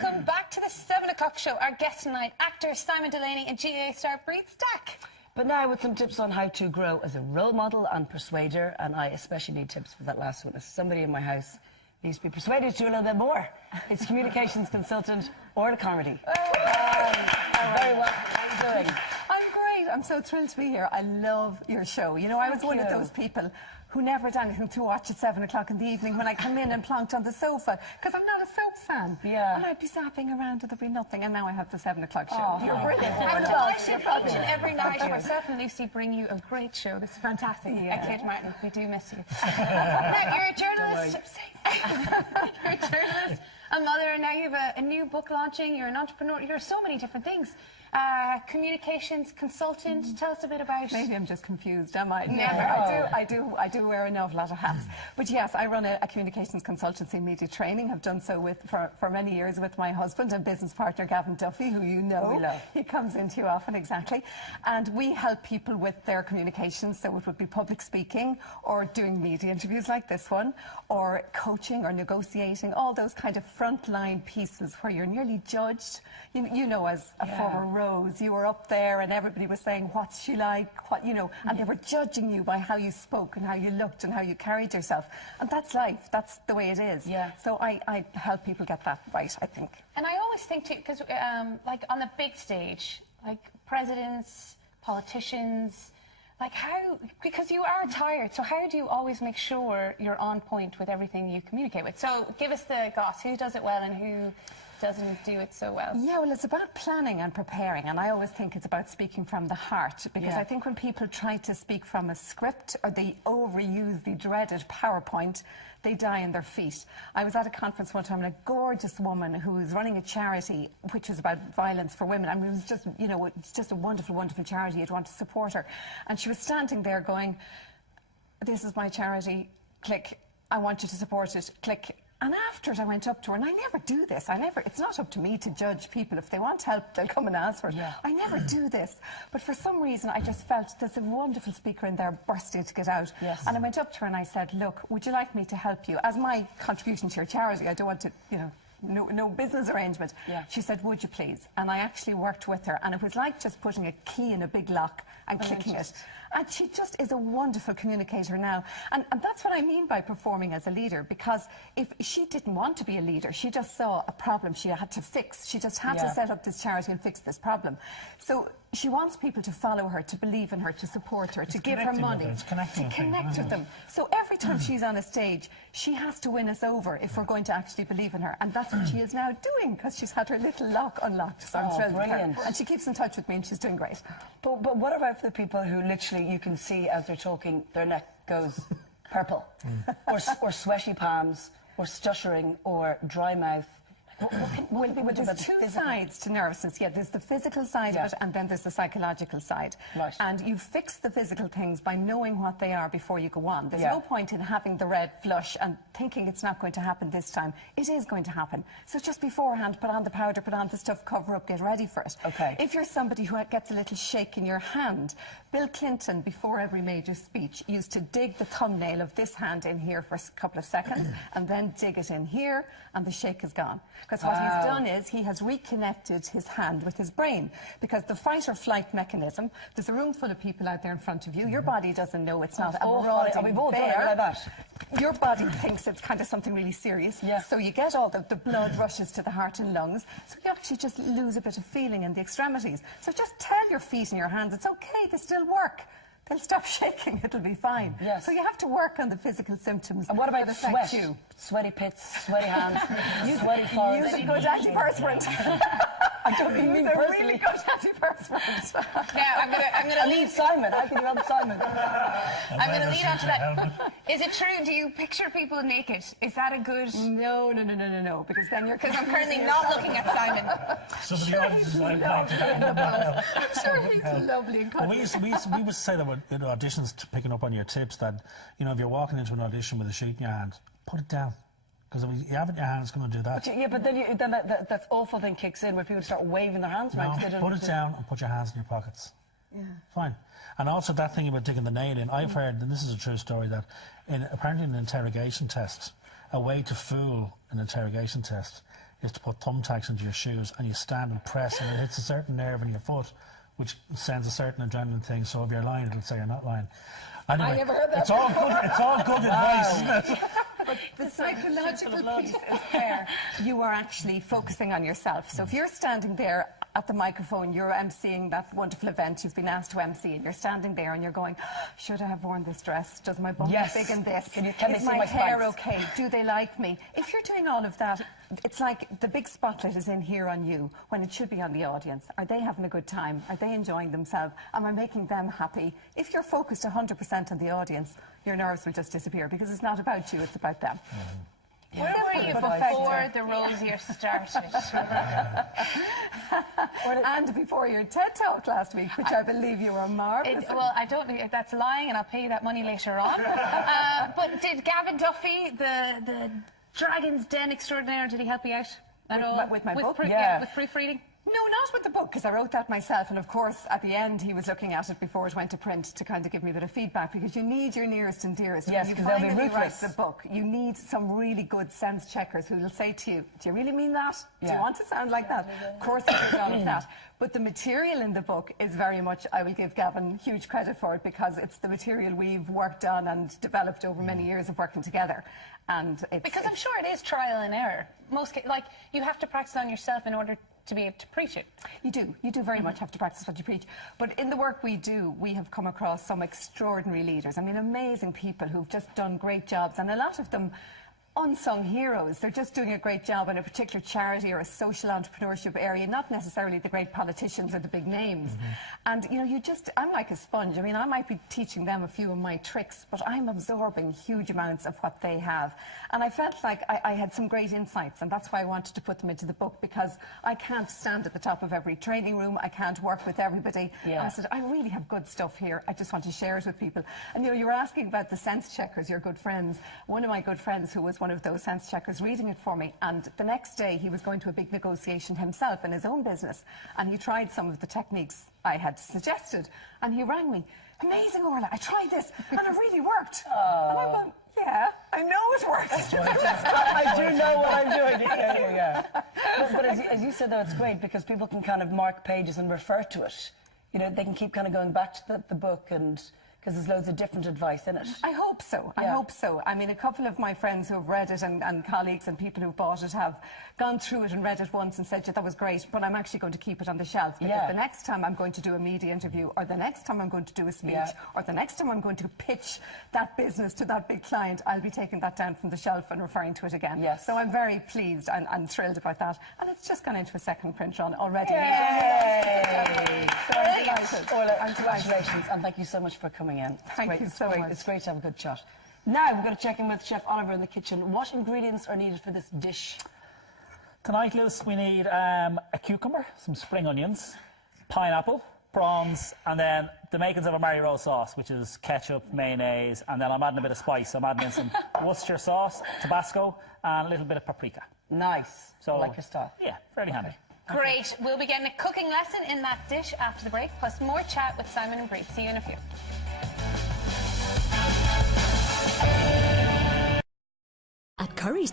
Welcome back to the 7 o'clock show. Our guest tonight, actor Simon Delaney and GAA star Breathe Stack. But now with some tips on how to grow as a role model and persuader, and I especially need tips for that last one. As somebody in my house needs to be persuaded to do a little bit more. It's communications consultant Orlaith Carmody. Very well. How are you doing? I'm great. I'm so thrilled to be here. I love your show. You know, I was one of those people who never had anything to watch at 7 o'clock in the evening when I come in and plonked on the sofa, because I'm not a soap fan. Yeah. And I'd be zapping around and there'd be nothing, and now I have the 7 o'clock show. Oh, you're brilliant. How delighted each and every night. Myself and Lucy bring you a great show. This is fantastic. Kate Martin, we do miss you. Now, you're a journalist. You're a journalist, a mother, and now you have a new book launching. You're an entrepreneur. You're so many different things. Communications consultant. Tell us a bit about. Maybe I'm just confused, am I? Never. No, I do wear an awful lot of hats. But yes, I run a communications consultancy and media training. I've done so for many years with my husband and business partner Gavin Duffy, who you know. We love. He comes in too often, exactly. And we help people with their communications. So it would be public speaking, or doing media interviews like this one, or coaching or negotiating, all those kind of frontline pieces where you're nearly judged. You know, as a former Rose, you were up there and everybody was saying, what's she like, what, you know, and they were judging you by how you spoke and how you looked and how you carried yourself. And that's life. That's the way it is. Yeah. So I help people get that right, I think. And I always think, too, because like on the big stage, like presidents, politicians, like how, because you are tired, so how do you always make sure you're on point with everything you communicate with? So give us the goss. Who does it well and who doesn't do it so well? Yeah, well, it's about planning and preparing, and I always think it's about speaking from the heart, because I think when people try to speak from a script, or they overuse the dreaded PowerPoint, they die in their feet. I was at a conference one time, and a gorgeous woman who was running a charity which was about violence for women. I mean, it was just, you know, it's just a wonderful, wonderful charity. You'd want to support her. And she was standing there going, "This is my charity, click. I want you to support it, click." And after it, I went up to her, and I never do this. It's not up to me to judge people. If they want help, they'll come and ask for it. Yeah. I never do this. But for some reason, I just felt there's a wonderful speaker in there bursting to get out. Yes. And I went up to her and I said, "Look, would you like me to help you? As my contribution to your charity, I don't want to, you know, no business arrangement." Yeah. She said, "Would you please?" And I actually worked with her, and it was like just putting a key in a big lock and clicking it. And she just is a wonderful communicator now. And that's what I mean by performing as a leader, because if she didn't want to be a leader, she just saw a problem she had to fix. She just had to set up this charity and fix this problem. So she wants people to follow her, to believe in her, to support her, to give her money, to connect with them. So every time she's on a stage, she has to win us over if we're going to actually believe in her. And that's what she is now doing, because she's had her little lock unlocked. So I'm thrilled with her. And she keeps in touch with me, and she's doing great. But what about for the people who literally, you can see as they're talking, their neck goes purple, or sweaty palms, or stuttering, or dry mouth? There's two sides to nervousness. Yeah, there's the physical side of it, and then there's the psychological side. Right. And you fix the physical things by knowing what they are before you go on. There's no point in having the red flush and thinking it's not going to happen this time. It is going to happen. So just beforehand, put on the powder, put on the stuff, cover up, get ready for it. Okay. If you're somebody who gets a little shake in your hand, Bill Clinton, before every major speech, used to dig the thumbnail of this hand in here for a couple of seconds, and then dig it in here, and the shake is gone. Because what he's done is he has reconnected his hand with his brain. Because the fight or flight mechanism, there's a room full of people out there in front of you. Your body doesn't know it's not a marauding We've all done it like that. Your body thinks it's kind of something really serious. Yeah. So you get all the blood rushes to the heart and lungs. So you actually just lose a bit of feeling in the extremities. So just tell your feet and your hands, it's okay, they still work. They'll stop shaking, it'll be fine. Yes. So you have to work on the physical symptoms. And what about that sweat? affect you. Sweaty pits, sweaty hands, sweaty forehead. Use a good antiperspirant. I don't mean personally. Really good antiperspirant. Yeah, I'm gonna lead Simon. How can you help Simon? I'm gonna lead on to that. Is it true? Do you picture people naked? Is that a good? No. Because then you're. Because I'm currently not looking at Simon. Some of the audiences like that. I'm sure he's lovely and well, we used to say that with auditions, picking up on your tips, that, you know, if you're walking into an audition with a sheet in your hand, put it down. Because if you have it in your hand, it's going to do that. But then that awful thing kicks in where people start waving their hands around. No, put it down and put your hands in your pockets. Yeah. Fine. And also that thing about digging the nail in. I've heard, and this is a true story, that apparently in an interrogation test, a way to fool an interrogation test is to put thumbtacks into your shoes and you stand and press and it hits a certain nerve in your foot, which sends a certain adrenaline thing. So if you're lying, it'll say you're not lying. Anyway, I never heard that. It's all good advice, isn't it? But the psychological piece is there. You are actually focusing on yourself. So if you're standing there at the microphone, you're emceeing that wonderful event you've been asked to MC, and you're standing there and you're going, should I have worn this dress? Does my bum Yes. look big in this? Can Is they my see my hair spikes? okay? Do they like me? If you're doing all of that, it's like the big spotlight is in here on you when it should be on the audience. Are they having a good time? Are they enjoying themselves? Am I making them happy? If you're focused 100% on the audience, your nerves will just disappear because it's not about you, it's about them. Where were you before the Rosier started? And before your TED Talk last week, which I believe you were marvellous. Well, I don't think that's lying, and I'll pay you that money later on. But did Gavin Duffy, the Dragon's Den extraordinaire, did he help you out at all? With my book? Yeah, with proofreading? No, not with the book, because I wrote that myself. And of course, at the end, he was looking at it before it went to print to kind of give me a bit of feedback, because you need your nearest and dearest. Yes, when you because they'll be finally write ruthless. the book, you need some really good sense checkers who will say to you, do you really mean that? Do you want to sound like that? Of course, I did all of that. But the material in the book is very much, I will give Gavin huge credit for it, because it's the material we've worked on and developed over many years of working together. And Because I'm sure it is trial and error. Like, you have to practice on yourself in order to be able to preach it. You do very much have to practice what you preach. But in the work we do, we have come across some extraordinary leaders. I mean, amazing people who've just done great jobs, and a lot of them unsung heroes. They're just doing a great job in a particular charity or a social entrepreneurship area, not necessarily the great politicians or the big names. And, you know, I'm like a sponge. I mean, I might be teaching them a few of my tricks, but I'm absorbing huge amounts of what they have. And I felt like I had some great insights, and that's why I wanted to put them into the book, because I can't stand at the top of every training room. I can't work with everybody. Yeah. And I said, I really have good stuff here. I just want to share it with people. And, you know, you were asking about the sense checkers, your good friends. One of my good friends, who was one of those sense checkers, reading it for me, and the next day he was going to a big negotiation himself in his own business, and he tried some of the techniques I had suggested, and he rang me, amazing, Orla, I tried this and it really worked. And I'm going, yeah, I know it works. I do know what I'm doing. Yeah. But as you said, though, it's great because people can kind of mark pages and refer to it. You know, they can keep kind of going back to the book, and because there's loads of different advice in it. I hope so. I hope so. I mean, a couple of my friends who have read it, and colleagues and people who've bought it, have gone through it and read it once and said, yeah, that was great, but I'm actually going to keep it on the shelf, because the next time I'm going to do a media interview, or the next time I'm going to do a speech, or the next time I'm going to pitch that business to that big client, I'll be taking that down from the shelf and referring to it again. Yes. So I'm very pleased and thrilled about that. And it's just gone into a second print run already. Yay! So I'm delighted. Orla, congratulations, and thank you so much for coming in. Thank you so much. It's great to have a good chat. Now we're going to check in with Chef Oliver in the kitchen. What ingredients are needed for this dish? Tonight, Luce, we need a cucumber, some spring onions, pineapple, prawns, and then the makings of a Mary Rose sauce, which is ketchup, mayonnaise, and then I'm adding a bit of spice. So I'm adding in some Worcestershire sauce, Tabasco, and a little bit of paprika. Nice. So, I like your style. Yeah, fairly handy. Great. We'll be getting a cooking lesson in that dish after the break, plus more chat with Simon and Brie. See you in a few. At Curry's.